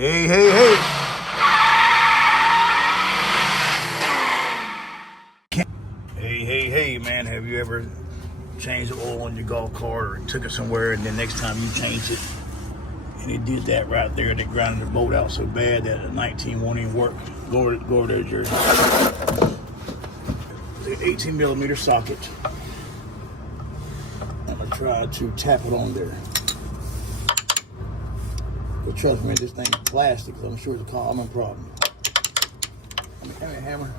Hey, hey, hey. Hey, hey, hey, man, have you ever changed the oil on your golf cart or took it somewhere and then next time you changed it and it did that right there and it grounded the bolt out so bad that a 19 won't even work? Go over there, Jerry. It's an 18 millimeter socket. I'm gonna try to tap it on there. But trust me, this thing's plastic, so I'm sure it's a common problem. Have a hammer.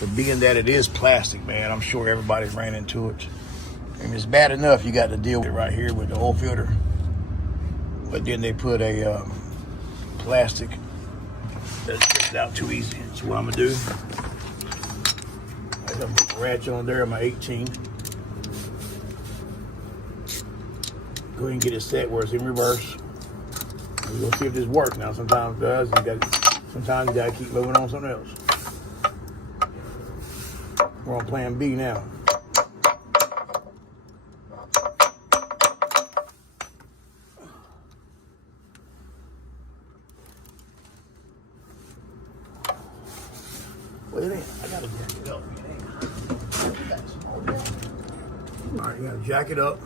But being that it is plastic, man, I'm sure everybody's ran into it. I mean, it's bad enough you got to deal with it right here with the oil filter. But then they put a plastic that strips out too easy. So what I'm gonna do, I got a ratchet on there on my 18. Go ahead and get it set where it's in reverse. We're gonna see if this works. Now sometimes it does, sometimes you gotta keep moving on something else. We're on plan B now. Wait a minute, I gotta jack it up. All right, you gotta jack it up.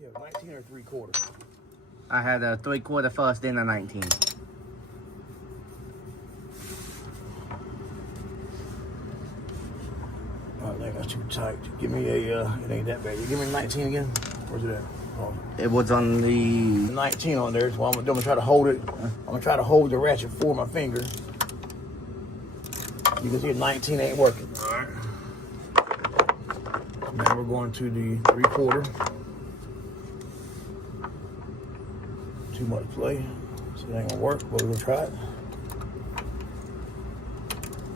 You have 19 or 3/4? I had a 3/4 first, then a 19. Oh, that got too tight. Give me a, it ain't that bad. You give me a 19 again? Where's it at? Oh. It was on the 19 on there, so I'm gonna try to hold it. I'm gonna try to hold the ratchet for my finger. You can see 19 ain't working. All right. Now we're going to the 3/4. Too much play, so it ain't gonna work, but we're gonna try it.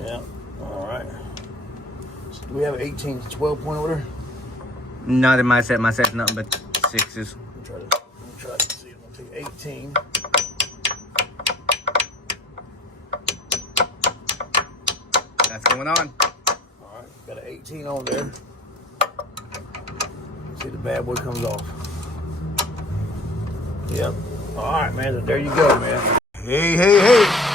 Yeah, all right. So do we have an 18 to 12 point over there? not in my set. My set's nothing but 6s. Let me try to see. I'm gonna take 18. That's going on. All right, got an 18 on there. See the bad boy comes off. Yep. All right, man. So there you go, man. Hey, hey, hey.